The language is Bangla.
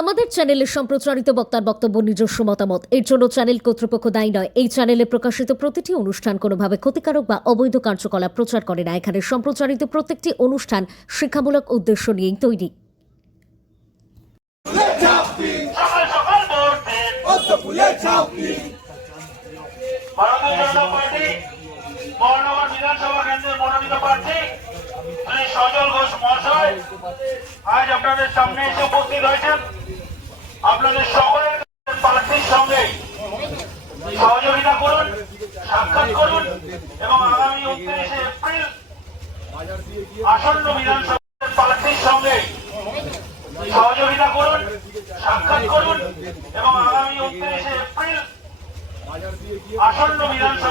আমাদের চ্যানেলে সম্প্রচারিত বক্তার বক্তব্য নিজস্ব মতামত। এর জন্য চ্যানেল কর্তৃপক্ষ দায়ী নয়। এই চ্যানেলে প্রকাশিত প্রতিটি অনুষ্ঠান কোনোভাবে ক্ষতিকারক বা অবৈধ কার্যকলাপ প্রচার করে না। এখানে সম্প্রচারিত প্রত্যেকটি অনুষ্ঠান শিক্ষামূলক উদ্দেশ্য নিয়েই তৈরি। ভারতীয় জনতা পার্টি মহানগর বিধানসভা কেন্দ্রের মনোনীত প্রার্থী শ্রী সজল ঘোষ মহাশয় আজ আপনাদের সামনে এসে উপস্থিত হয়েছেন। আপনাদের সকলের প্রার্থীর সঙ্গে সহযোগিতা করুন, সাক্ষাৎ করুন এবং আগামী 29 এপ্রিল আসন্ন বিধানসভার প্রার্থীর সঙ্গে সহযোগিতা করুন, সাক্ষাৎ করুন এবং আগামী 29 এপ্রিল আসন্ন বিধানসভা